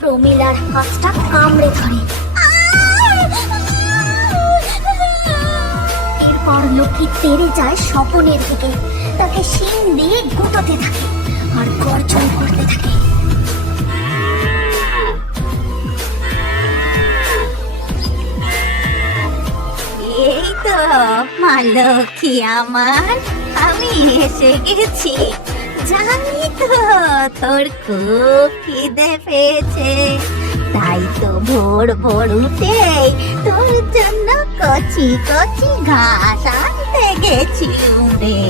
প্রমীলার হাতটা কামড়ে ধরে। এরপর লক্ষ্মী তেড়ে যায় স্বপনের দিকে, তাকে শিং দিয়ে গুঁতোতে থাকে আর গর্জন করতে থাকে। এই তো মা লক্ষ্মী আমার, আমি এসে গেছি। জানি তো তোর খুব খিদে পেয়েছে, তাই তো ভোর ভোর উঠেই তোর জন্য কচি কচি ঘাস আনতে গেছিলুম রে।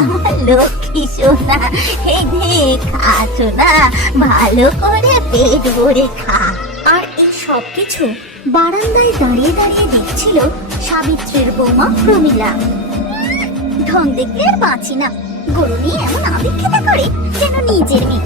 আমার লক্ষ্মী সোনা, এই নে খা সোনা, ভালো করে পেট ভরে খা। আর এই সব কিছু বারান্দায় দাঁড়িয়ে দাঁড়িয়ে দেখছিল সাবিত্রীর বৌমা প্রমীলা। ঢং দেখলে আর বাঁচি না, গরু নিয়ে এমন আদিক্ষেতা করে যেন নিজের মেয়ে।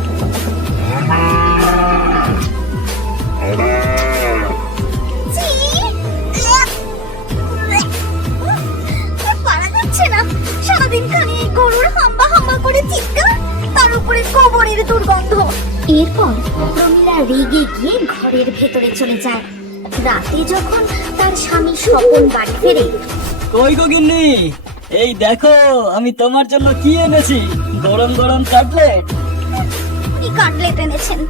পারা যাচ্ছে না, সারাদিন খানি গরুর হাম্বা হাম্বা করে চিৎকার, তার উপরে গোবরের দুর্গন্ধ। এরপর প্রমীলা রেগে গিয়ে ঘরের ভেতরে চলে যায়। রাতে যখন তার স্বামী স্বপন বাড়ি ফেরে, কই গো গিন্নি, এই দেখো আমি তোমার জন্য কি এনেছি, গরম গরম কাটলেট। কি কাটলেট এনেছেন?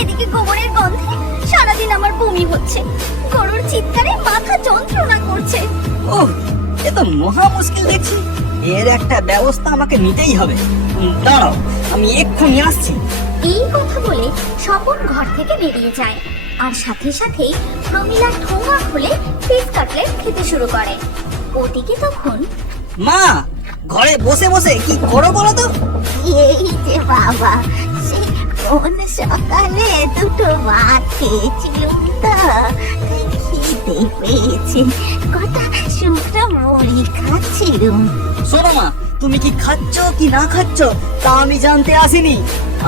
এদিকে গোবরের গন্ধে সারাদিন আমার বমি হচ্ছে, গরুর চিৎকারে মাথা যন্ত্রণা করছে। ওহ, এ তো মহা মুশকিল দেখছি, এর একটা ব্যবস্থা আমাকে নিতেই হবে। দাঁড়াও, আমি এক্ষুনি আসছি। এই কথা বলে স্বপন ঘর থেকে বেরিয়ে যায়, আর সাথে সাথেই প্রমীলা ঠোঙা খুলে পিস কাটলেট খেতে শুরু করে। ওদিকে তখন মা, ঘরে বসে বসে কি করো বলো তো? এই যে বাবা, সে কোন সকালে দুটো ভাত খেয়েছিলুম তো, তাই খিদে পেয়েছে, কটা শুকনো মুড়ি খাচ্ছিলুম। শোনো মা, তুমি কি খাচ্ছ কি না খাচ্ছ তা আমি জানতে আসিনি।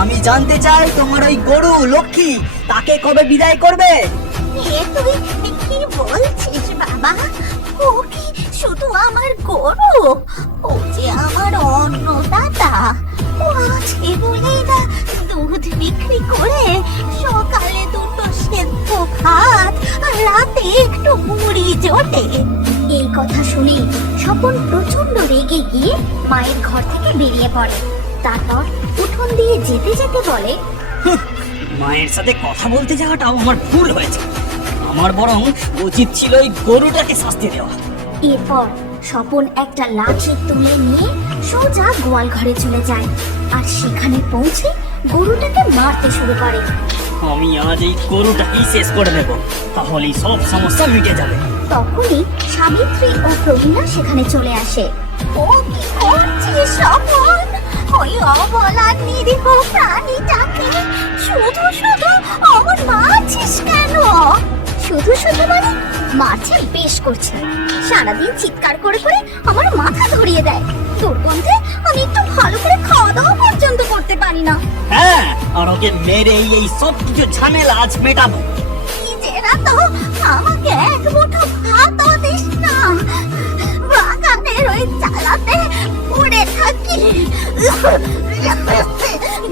আমি জানতে চাই তোমার ওই গরু লক্ষ্মী, তাকে কবে বিদায় করবে? এ তুই কি বলছিস বাবা? ও কি শুধু আমার গরু? ও যে আমার অন্নদাতা। ও আজকে বলেই না দুধ বিক্রি করে সকালে দুটো সেদ্ধ ভাত আর রাতে একটু মুড়ি জোটে। এই কথা শুনে স্বপন প্রচন্ড রেগে গিয়ে মায়ের ঘর থেকে বেরিয়ে পড়ে। তারপর উঠোন দিয়ে যেতে যেতে বলে, মায়ের সাথে কথা বলতে যাওয়াটাও আমার ভুল হয়েছে, আমার বরং উচিত ছিল ওই গরুটাকে শাস্তি দেওয়া। এরপর স্বপন একটা লাঠি তুলে নিয়ে সোজা গোয়াল ঘরে চলে যায়, আর সেখানে পৌঁছে গরুটাকে মারতে শুরু করে। আমি আজ এই গরুটাকেই শেষ করে দেব, তাহলেই সব সমস্যা মিটে যাবে। তখনই সাবিত্রী ও প্রমীলা সেখানে চলে আসে। ও কি করছিস স্বপন? ওই অবলা নিরীহ প্রাণীটাকে শুধু শুধু অমন মারছিস কেন? শুধু শুধু মানে মারছে, বেশ করছে। সারাদিন চিৎকার করে করে আমার মাথা ধরিয়ে দেয়, দুর্গন্ধে আমি একটু ভালো করে খাওয়া দাওয়া পর্যন্ত করতে পারি না। হ্যাঁ, আর ওকে মেরে এই সব কিছু ঝামেলা আজ মেটাবো। নিজেরা তো আমাকে এক মুঠো ভাতও দিস না, বাগানের ওই চালাতে পড়ে থাকি,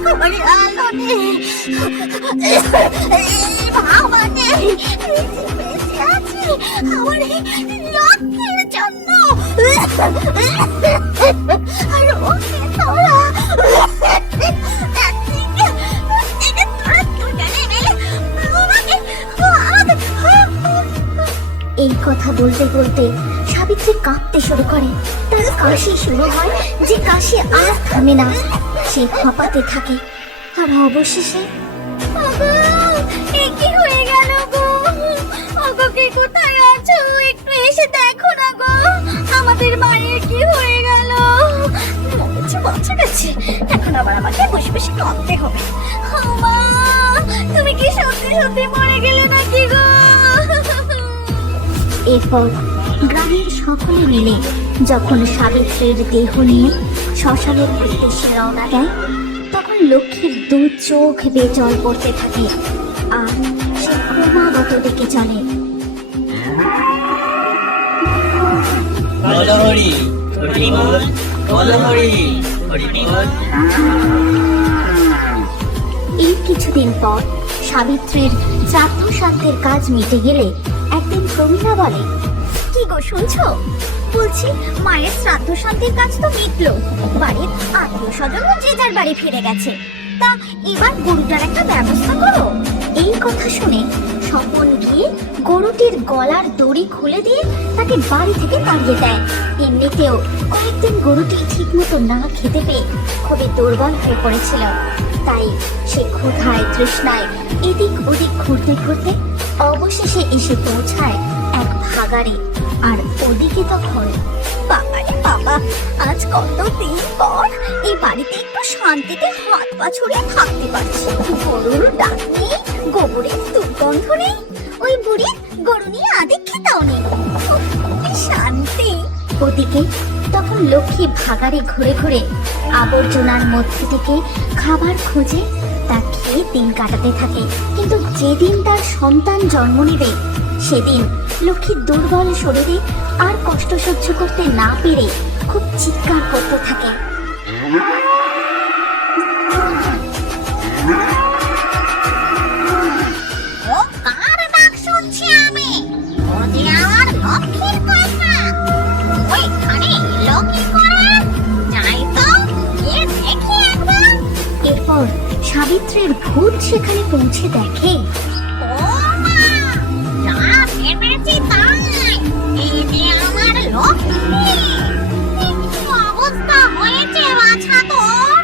ঘরে আলো নেই, বাবা নেই, বেঁচে আছি আমার এই লক্ষ্মীর জন্য। আর ওকে তোরা এই কথা বলতে বলতে সাবিত্রী কাঁপতে শুরু করে। তার কাশি শুরু হয়, যে কাশি আর থামে না। সে হাঁপাতে থাকে, আর অবশেষে কি হয়ে গেল গো? ওগো, কে কোথায় আছো? একটু এসে দেখো না গো, আমাদের মায়ের কি হয়ে গেল? মরেছে, বাঁচা গেছে, এখন আবার আমাকে বসে বসে কাঁদতে হবে। মা, তুমি কি সত্যি সত্যি মরে গেলে নাকি গো? এরপর গ্রামের সকলে মিলে যখন সাবিত্রীর দেহ নিয়ে শ্মশানের উদ্দেশ্যে রওনা দেয়, তখন লক্ষ্মীর দু চোখ বেয়ে জল পড়তে থাকে, আর সে ক্রমাগত ডেকে চলে। বলো হরি, হরি বল, বলো হরি। এই কিছুদিন পর সাবিত্রীর শ্রাদ্ধ শান্তির কাজ মিটে গেলে একদিন প্রমীলা বলে, কি গো শুনছো? বলছি মায়ের শ্রাদ্ধ শান্তির কাজ তো মিটলো, বাড়ির আত্মীয় স্বজনও যে যার বাড়ি ফিরে গেছে, তা এবার গরুটার একটা ব্যবস্থা করো। এই কথা শুনে স্বপন গিয়ে গরুটির গলার দড়ি খুলে দিয়ে তাকে বাড়ি থেকে তাড়িয়ে দেয়। এমনিতেও কয়েকদিন গরুটি ঠিক মতো না খেতে পেয়ে খুবই দুর্বল হয়ে পড়েছিল, তাই সে ক্ষুধায় তৃষ্ণায় এদিক ওদিক ঘুরতে ঘুরতে অবশেষে এসে পৌঁছায় এক ভাগাড়ে। আর ওদিকে তখন বাবারে বাবা, আজ কতদিন পর এই বাড়িতে একটু শান্তিতে হাত পা ছড়িয়ে থাকতে পারছি। গরুর ডাক নেই, গোবরের দুর্গন্ধ নেই, ওই বুড়ি গরু নিয়ে আদিক খেতাও নেই। উফ, কি শান্তি। ওদিকে তখন লক্ষ্মী ভাগাড়ে ঘুরে ঘুরে আবর্জনার মধ্যে থেকে খাবার খুঁজে তা খেয়ে দিন কাটাতে থাকে। কিন্তু যেদিন তার সন্তান জন্ম নেবে সেদিন লক্ষ্মী দুর্বল শরীরে আর কষ্ট সহ্য করতে না পেরে খুব চিৎকার করতে থাকে। ও কার ডাক শুনছি আমি? ও যে আমার লক্ষ্মীর কথা। ওইখানে এলো কি করে? যাই তো, গিয়ে দেখি একবার। এরপর সাবিত্রীর ভূত সেখানে পৌঁছে দেখে ও মা, যা ভেবেছি তাই, এই যে আমার লক্ষ্মী। এ কি অবস্থা হয়েছে বাছা তোর?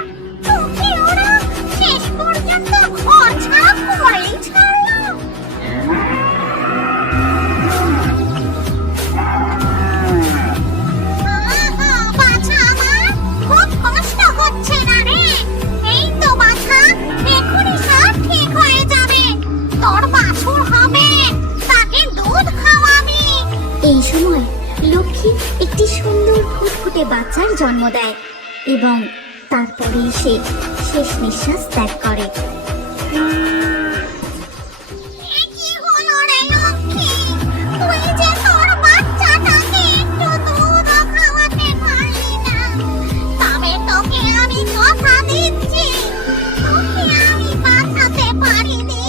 তোকে ওরা শেষ পর্যন্ত ঘর ছাড়া করেই ছাড়লো। আহা, বাছা আমার খুব কষ্ট হচ্ছে না রে। এই তো বাছা, এখনই সব ঠিক হয়ে যাবে। তোর বাছুর হবে, তাকে দুধ খাওয়াবি। এই সময় লক্ষ্মী একটি সুন্দর ফুটফুটে বাচ্চার জন্ম দেয় এবং তারপরেই সে শেষ নিঃশ্বাস ত্যাগ করে। এ কি হলো রে লক্ষ্মী? তুই যে তোর বাচ্চাটাকে একটু দুধও খাওয়াতে পারলি না। তবে তোকে আমি কথা দিচ্ছি, তোকে আমি বাঁচাতে পারিনি,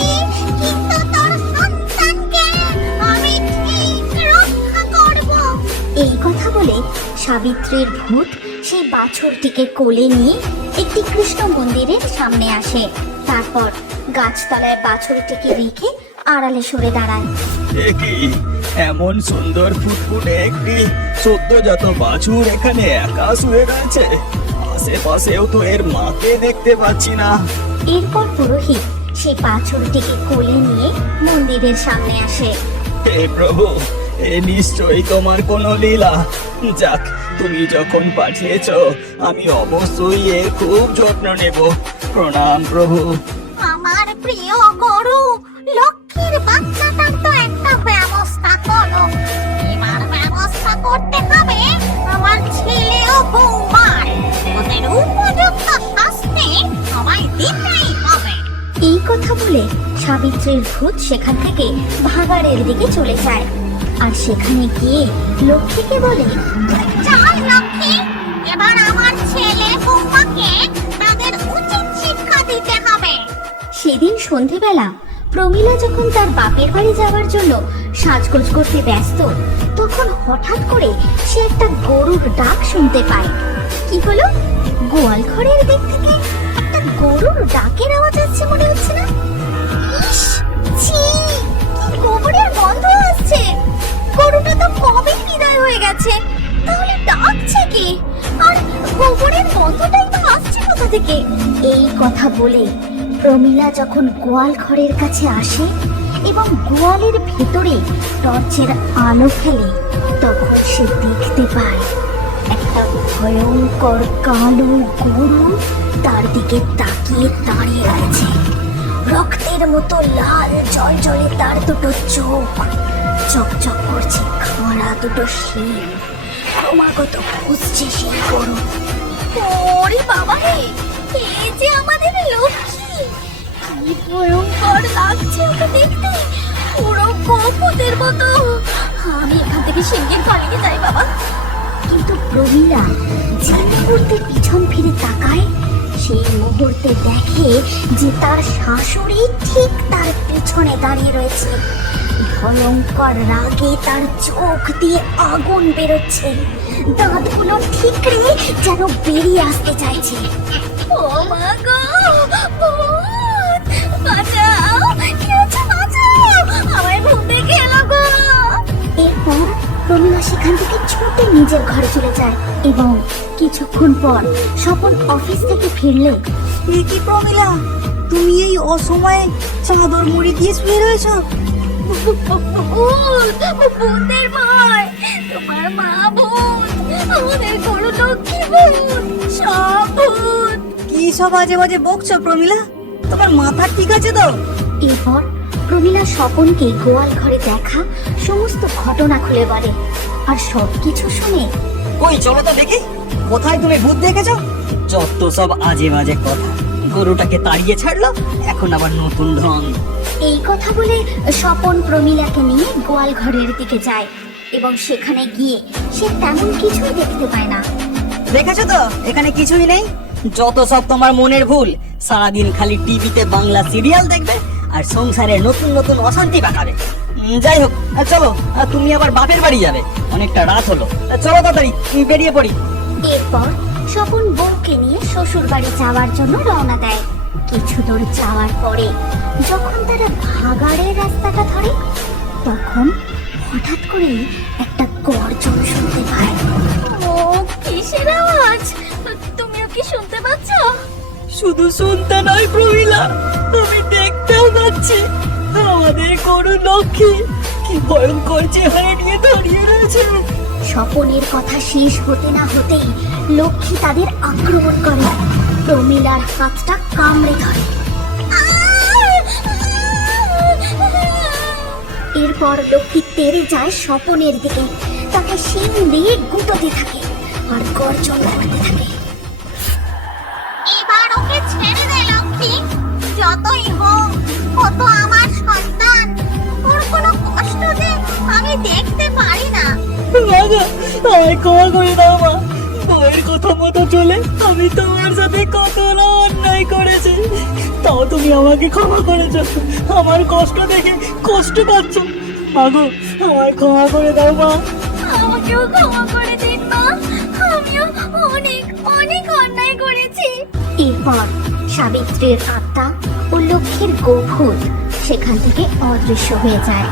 কিন্তু তোর সন্তানকে আমি ঠিক রক্ষা করব। এই কথা বলে সাবিত্রীর ভূত সেই বাছুরটিকে কোলে নিয়ে একটি কৃষ্ণ মন্দিরের সামনে আসে। তারপর গাছতলায় বাছুরটিকে রেখে আড়ালে সরে দাঁড়ায়। এ কি এমন সুন্দর ফুটফুটে একটি সদ্যজাত বাছুর এখানে একা শুয়ে রয়েছে? আশেপাশেও তো এর মাকে দেখতে পাচ্ছি না। এরপর পুরোহিত সেই বাছুরটিকে কোলে নিয়ে মন্দিরের সামনে আসে। হে প্রভু, এ নিশ্চয়ই তোমার কোনো লীলা। যাক, তুমি যখন পাঠিয়েছ আমি অবশ্যই এর খুব যত্ন নেব। প্রণাম প্রভু। আমার প্রিয় গরু লক্ষ্মীর বাচ্চাটার তো একটা ব্যবস্থা করো। এবার ব্যবস্থা করতে হবে আমার ছেলে ও বৌমার। ওদের উপযুক্ত শাস্তি আমায় দিতেই হবে। এই কথা বলে সাবিত্রীর ভূত সেখান থেকে ভাগাড়ের দিকে চলে যায় আর সেখানে গিয়ে লক্ষ্মীকে বলে, চল লক্ষ্মী, এবার আমার ছেলে বৌমাকে তাদের উচিত শিক্ষা দিতে হবে। সেদিন সন্ধেবেলা প্রমীলা যখন তার বাপের বাড়ি যাওয়ার জন্য সাজগোজ করতে ব্যস্ত, তখন হঠাৎ করে সে একটা গরুর ডাক শুনতে পায়। কি হলো? গোয়াল ঘরের দিক থেকে একটা গরুর ডাকের আওয়াজ আসছে মনে হচ্ছে না? ইস, ছি, কি গোবরের গন্ধ আসছে। গরুটা তো কবে বিদায় হয়ে গেছে, তাহলে ডাকছে কে? আর গোবরের গন্ধটাই বা আসছে কোথা থেকে? এই কথা বলে প্রমীলা যখন গোয়াল ঘরের কাছে আসে এবং গোয়ালের ভেতরে টর্চের আলো ফেলে, তখন সে দেখতে পায় একটা ভয়ঙ্কর কালো গরু তার দিকে তাকিয়ে দাঁড়িয়ে আছে। রক্তের মতো লাল জলজলে তার দুটো চোখ, চকচক করছে খাড়া দুটো শিং। ক্রমাগত খুঁজছে সেই গরু। ওরে বাবা রে, এই যে আমাদের লক্ষ্মী। কি ভয়ঙ্কর লাগছে ওকে দেখতে, পুরো গোপুতের মতো। আমি এখান থেকে শিগগির পালিয়ে যাই বাবা। কিন্তু প্রমীলা যে মুহূর্তে পিছন ফিরে তাকায় সেই মুহূর্তে দেখে যে তার শাশুড়ি ঠিক তার পিছনে দাঁড়িয়ে রয়েছে। ভয়ঙ্কর রাগে তার চোখ দিয়ে আগুন বেরোচ্ছে, দাঁতগুলো ঠিকরে যেন বেরিয়ে আসতে চাইছে। ও মা গো, ভূত! বাঁচাও, কেউ আছে, বাঁচাও! আমায় ভূতে খেলো গো! এরপর প্রমীলা সেখান থেকে ছুটে নিজের ঘরে চলে যায় এবং কিছুক্ষণ পর স্বপন অফিস থেকে ফিরলে এ কি প্রমিলা, তুমি এই অসময়ে চাদর মুড়ি দিয়ে শুয়ে রয়েছো? ভূত! ভূতের ভয়! তোমার মা ভূত, আমাদের গরু লক্ষ্মী ভূত, সব ভূত! কি সব আজে বাজে বকছো প্রমিলা? তোমার মাথা ঠিক আছে তো? এরপর প্রমীলা স্বপনকে গোয়াল ঘরে দেখা সমস্ত ঘটনা খুলে বলে আর সবকিছু শুনে কই চলো তো দেখি, কোথায় তুমি ভূত দেখেছো? যত সব আজে বাজে কথা। গরুটাকে তাড়িয়ে ছাড়লো, এখন আবার নতুন ঢং। এই কথা বলে স্বপন প্রমীলাকে নিয়ে গোয়াল ঘরের দিকে যায় এবং সেখানে গিয়ে সে তেমন কিছুই দেখতে পায় না। দেখেছো তো এখানে কিছুই নেই, যত সব তোমার মনের ভুল। সারাদিন খালি টিভিতে বাংলা সিরিয়াল দেখবে আর সংসারে নতুন নতুন অশান্তি পাকাবে। যাই হোক, চলো, তুমি আবার বাপের বাড়ি যাবে, অনেকটা রাত হলো। চলো তাড়াতাড়ি বেরিয়ে পড়ি। এরপর স্বপন বউকে নিয়ে শ্বশুর বাড়ি যাওয়ার জন্য রওনা দেয়। কিছু দূর যাওয়ার পরে যখন তারা ভাগাড়ের রাস্তাটা ধরে তখন হঠাৎ করে একটা গর্জন শুনতে পায়। ও কিসের আওয়াজ? তুমিও কি শুনতে পাচ্ছ? শুধু শুনতে নয় প্রমিলা, আমি দেখতেও পাচ্ছি। আমাদের গরু লক্ষ্মী কি ভয়ঙ্কর চেহারা নিয়ে দাঁড়িয়ে রয়েছে। স্বপনের কথা শেষ হতে না হতেই লক্ষ্মী তাদের আক্রমণ করে। প্রমীলার হাতটা কামড়ে ধরে। এরপর লক্ষ্মী তেড়ে যায় স্বপনের দিকে, তাকে শিং দিয়ে গুঁতোতে থাকে আর গর্জন করতে থাকে। এবার ওকে ছেড়ে দে লক্ষ্মী, যতই হোক ও তো আমার সন্তান, ওর কোনো কষ্ট যে আমি দেখতে পারি না। আমায় ক্ষমা করে দাও মা, বউয়ের কথা মতো চলে আমি তোমার সাথে কত না অন্যায় করেছি, তাও তুমি আমাকে ক্ষমা করেছো। আমার কষ্ট দেখে কষ্ট পাচ্ছ, মাগো আমায় ক্ষমা করে দাও মা। আমাকেও ক্ষমা করে দিন মা, আমিও অনেক অনেক অন্যায় করেছি। এরপর সাবিত্রীর আত্মা ও লক্ষ্মীর গোভূত সেখান থেকে অদৃশ্য হয়ে যায়।